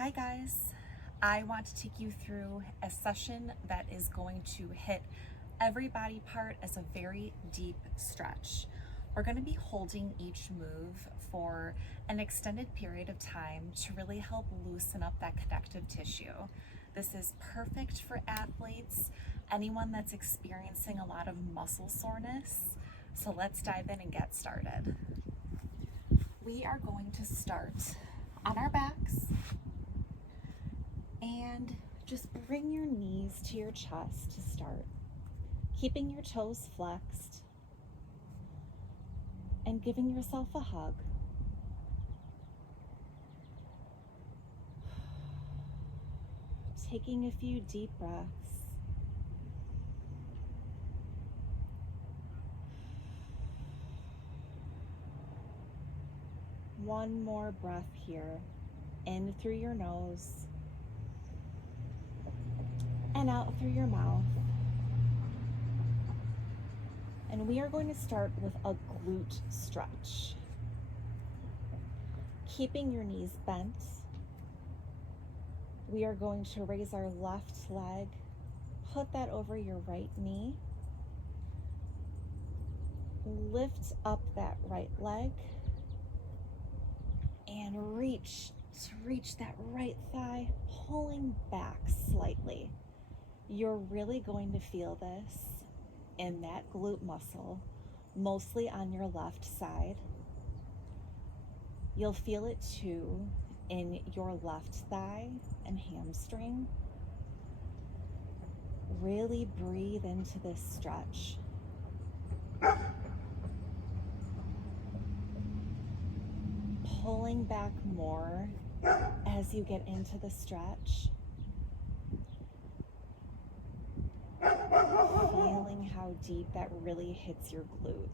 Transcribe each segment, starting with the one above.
Hi guys, I want to take you through a session that is going to hit every body part as a very deep stretch. We're going to be holding each move for an extended period of time to really help loosen up that connective tissue. This is perfect for athletes, anyone that's experiencing a lot of muscle soreness. So let's dive in and get started. We are going to start on our backs and just bring your knees to your chest to start, keeping your toes flexed and giving yourself a hug. Taking a few deep breaths. One more breath here, in through your nose and out through your mouth. And we are going to start with a glute stretch. Keeping your knees bent, we are going to raise our left leg, put that over your right knee, lift up that right leg, and reach that right thigh, pulling back slightly. You're really going to feel this in that glute muscle, mostly on your left side. You'll feel it too in your left thigh and hamstring. Really breathe into this stretch. Pulling back more as you get into the stretch. Feeling how deep that really hits your glute.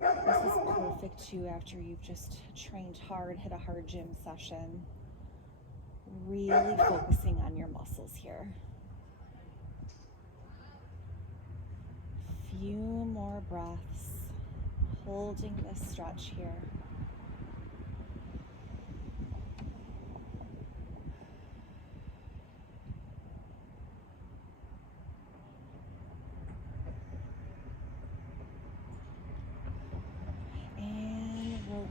This is perfect too after you've just trained hard, hit a hard gym session. Really focusing on your muscles here. Few more breaths, holding this stretch here.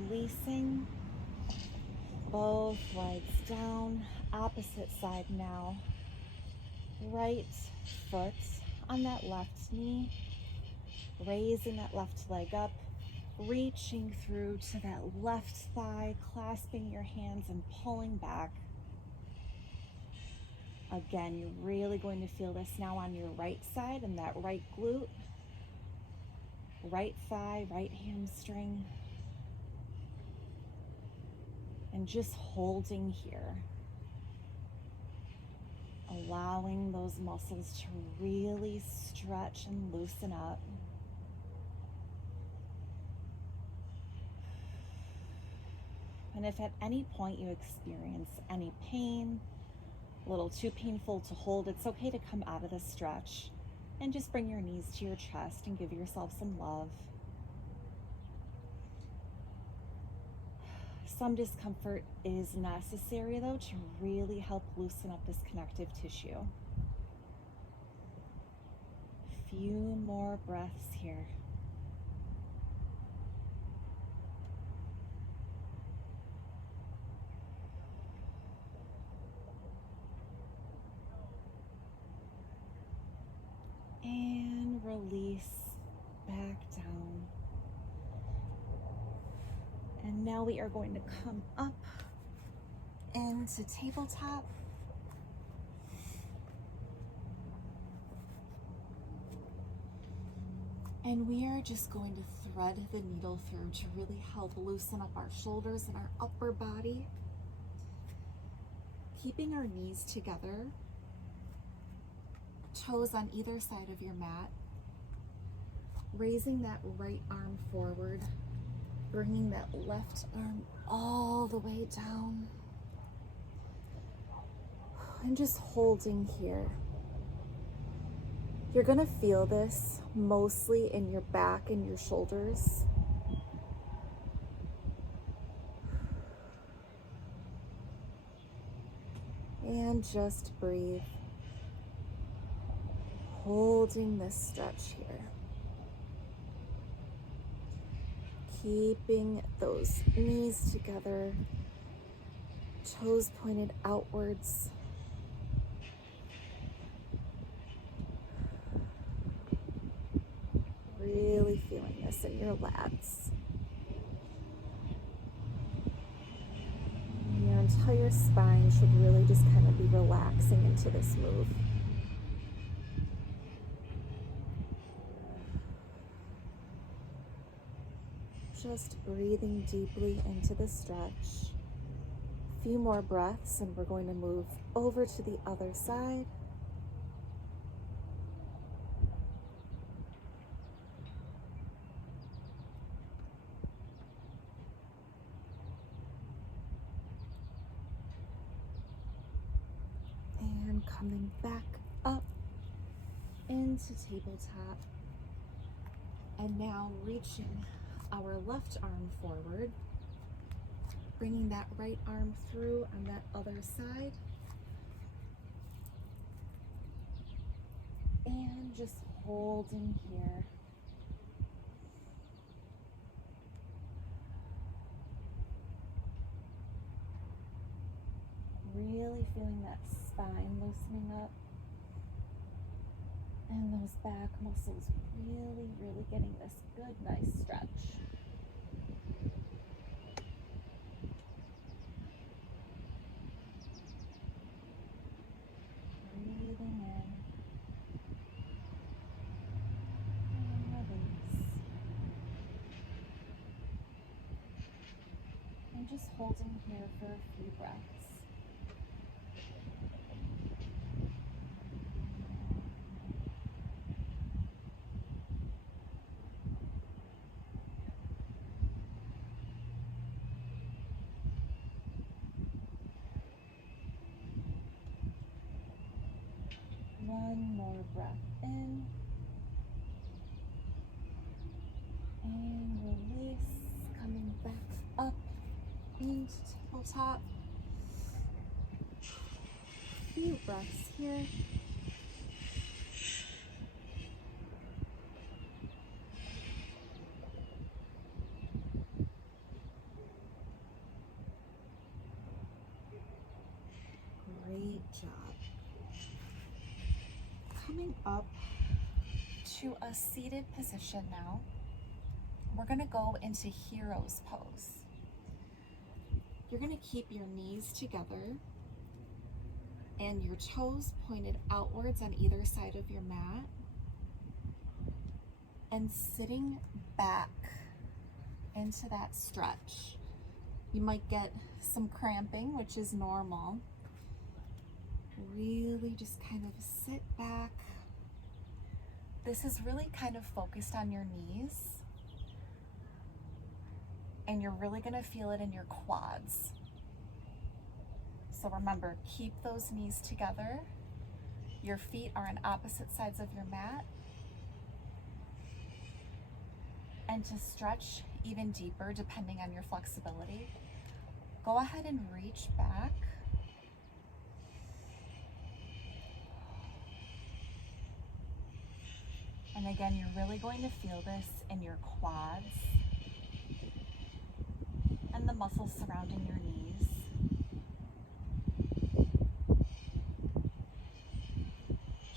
Releasing both legs down, opposite side now. Right foot on that left knee, raising that left leg up, reaching through to that left thigh, clasping your hands and pulling back. Again, you're really going to feel this now on your right side and that right glute, right thigh, right hamstring. And just holding here, allowing those muscles to really stretch and loosen up. And if at any point you experience any pain, a little too painful to hold, it's okay to come out of the stretch and just bring your knees to your chest and give yourself some love. Some discomfort is necessary though to really help loosen up this connective tissue. Few more breaths here. And release back down. And now we are going to come up into tabletop. And we are just going to thread the needle through to really help loosen up our shoulders and our upper body. Keeping our knees together, toes on either side of your mat. Raising that right arm forward. Bringing that left arm all the way down. And just holding here. You're going to feel this mostly in your back and your shoulders. And just breathe. Holding this stretch here. Keeping those knees together, toes pointed outwards. Really feeling this in your lats. Your entire spine should really just kind of be relaxing into this move. Just breathing deeply into the stretch. A few more breaths and we're going to move over to the other side. And coming back up into tabletop. And now reaching our left arm forward, bringing that right arm through on that other side, and just holding here. Really feeling that spine loosening up and those back muscles really getting this good, nice stretch. Breathing in and release. And just holding here for a few breaths. One more breath in and release, coming back up into tabletop. Few breaths here. Great job. Coming up to a seated position now. We're going to go into hero's pose. You're going to keep your knees together and your toes pointed outwards on either side of your mat, and sitting back into that stretch. You might get some cramping, which is normal. Really just kind of sit back. This is really kind of focused on your knees, and you're really going to feel it in your quads. So remember, keep those knees together. Your feet are on opposite sides of your mat. And to stretch even deeper, depending on your flexibility, go ahead and reach back. And again, you're really going to feel this in your quads and the muscles surrounding your knees.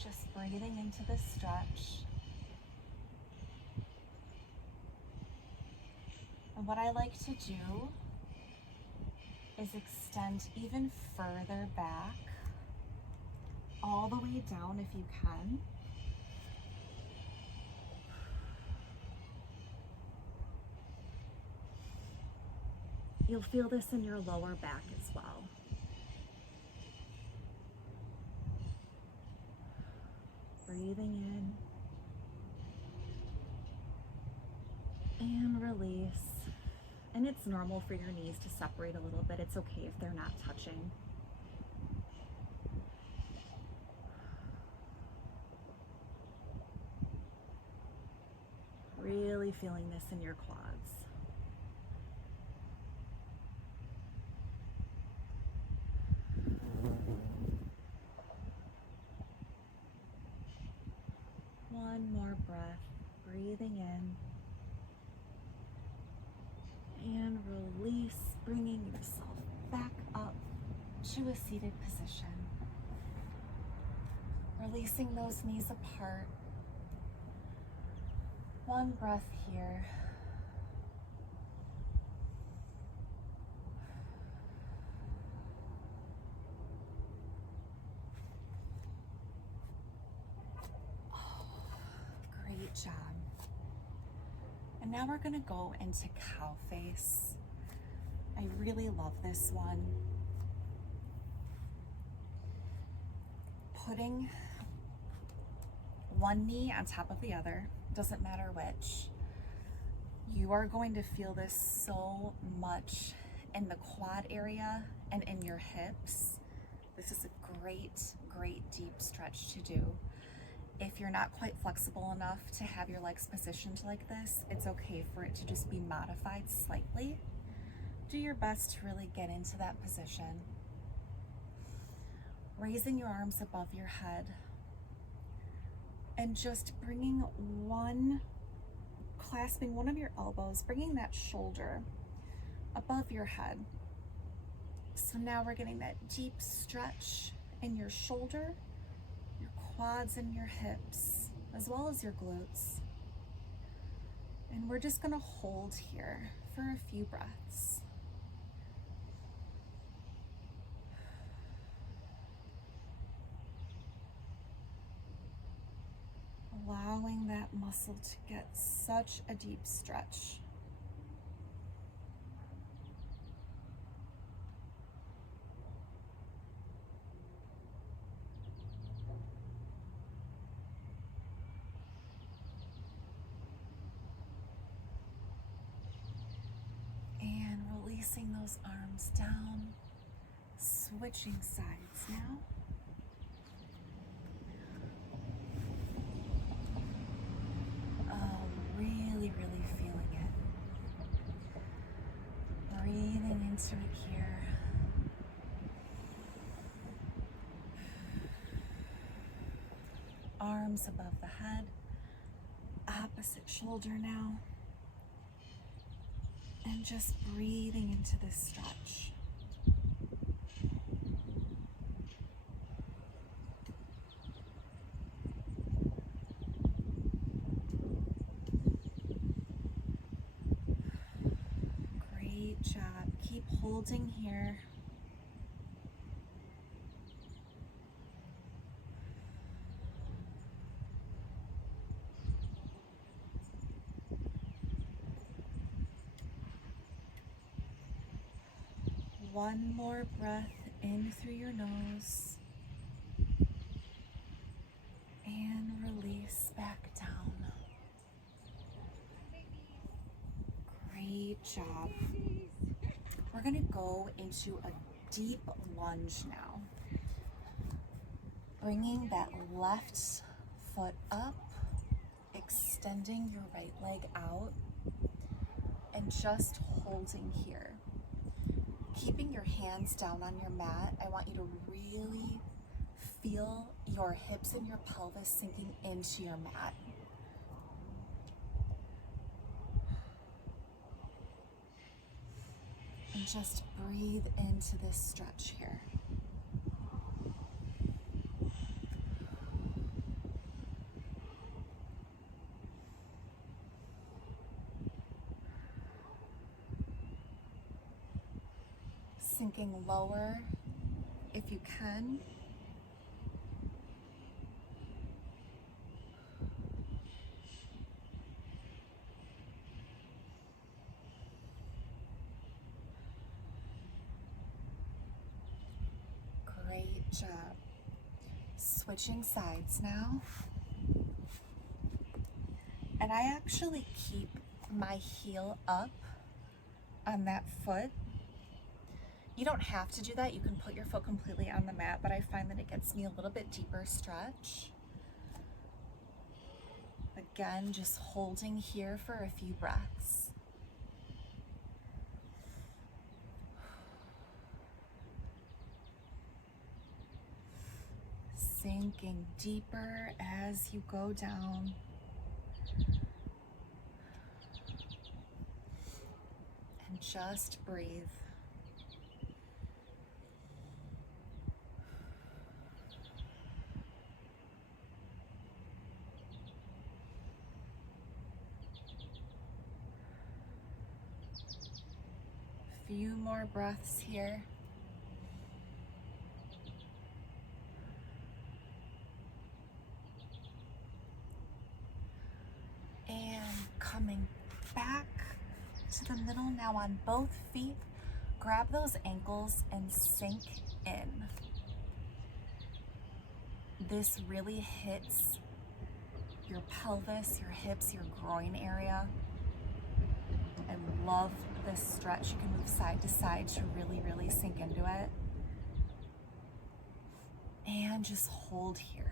Just breathing into this stretch. And what I like to do is extend even further back, all the way down if you can. You'll feel this in your lower back as well. Breathing in and release. And it's normal for your knees to separate a little bit. It's okay if they're not touching. Really feeling this in your quads. breathing in and release, bringing yourself back up to a seated position. Releasing those knees apart. One breath here. Oh, great job. And now we're gonna go into cow face. I really love this one. Putting one knee on top of the other, doesn't matter which. You are going to feel this so much in the quad area and in your hips. This is a great, great deep stretch to do. If you're not quite flexible enough to have your legs positioned like this, it's okay for it to just be modified slightly. Do your best to really get into that position. Raising your arms above your head and just bringing clasping one of your elbows, bringing that shoulder above your head. So now we're getting that deep stretch in your shoulder, your quads and your hips, as well as your glutes. And we're just gonna hold here for a few breaths. Allowing that muscle to get such a deep stretch. And releasing those arms down, switching sides now. Really, really feeling it. Breathing into it here. Arms above the head. Opposite shoulder now. And just breathing into this stretch. Job. Keep holding here. One more breath in through your nose and release back down. Great job. We're gonna go into a deep lunge now. Bringing that left foot up, extending your right leg out, and just holding here. Keeping your hands down on your mat, I want you to really feel your hips and your pelvis sinking into your mat. And just breathe into this stretch here. Sinking lower if you can. Great job. Switching sides now. And I actually keep my heel up on that foot. You don't have to do that. You can put your foot completely on the mat, but I find that it gets me a little bit deeper stretch. Again, just holding here for a few breaths. Sinking deeper as you go down. just breathe. Few more breaths here. And coming back to the middle now on both feet. Grab those ankles and sink in. This really hits your pelvis, your hips, your groin area. I love this stretch. You can move side to side to really, really sink into it. And just hold here.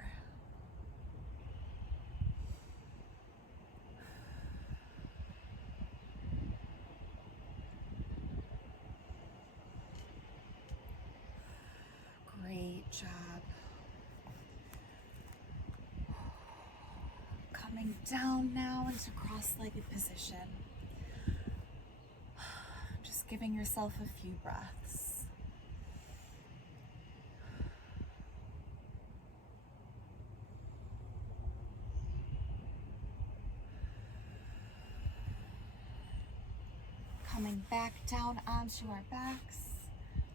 Great job. Coming down now into cross-legged position. Just giving yourself a few breaths. Coming back down onto our backs.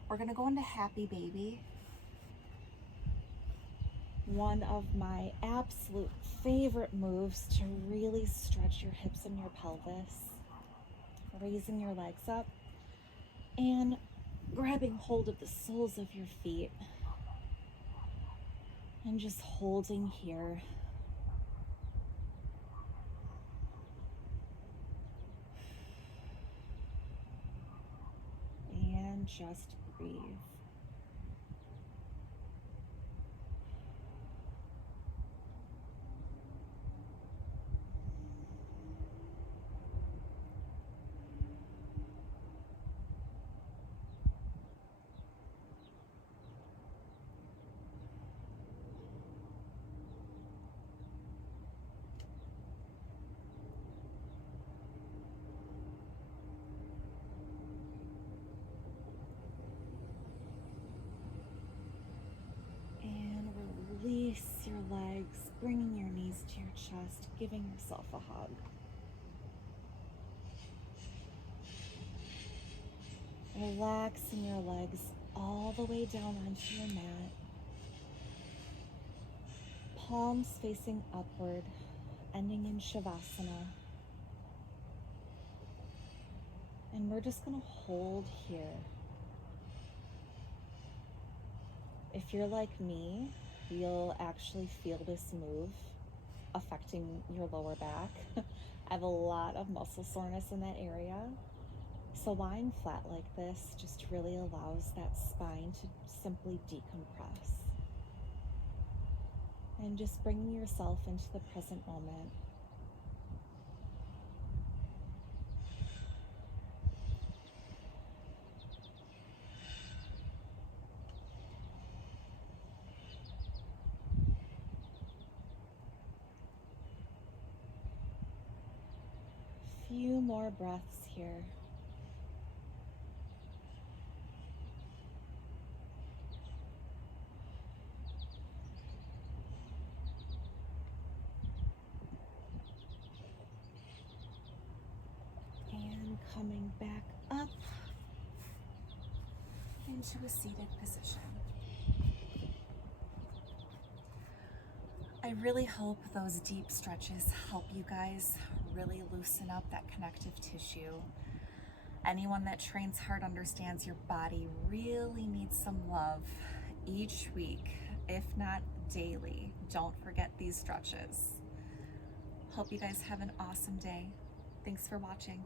We're gonna go into happy baby. One of my absolute favorite moves to really stretch your hips and your pelvis. Raising your legs up and grabbing hold of the soles of your feet and just holding here. And just breathe. Release your legs, bringing your knees to your chest, giving yourself a hug. Relaxing your legs all the way down onto your mat. Palms facing upward, ending in Shavasana. And we're just going to hold here. If you're like me, you'll actually feel this move affecting your lower back. I have a lot of muscle soreness in that area. So lying flat like this just really allows that spine to simply decompress. And just bringing yourself into the present moment. Few more breaths here. And coming back up into a seated position. I really hope those deep stretches help you guys really loosen up that connective tissue. Anyone that trains hard understands your body really needs some love each week, if not daily. Don't forget these stretches. Hope you guys have an awesome day. Thanks for watching.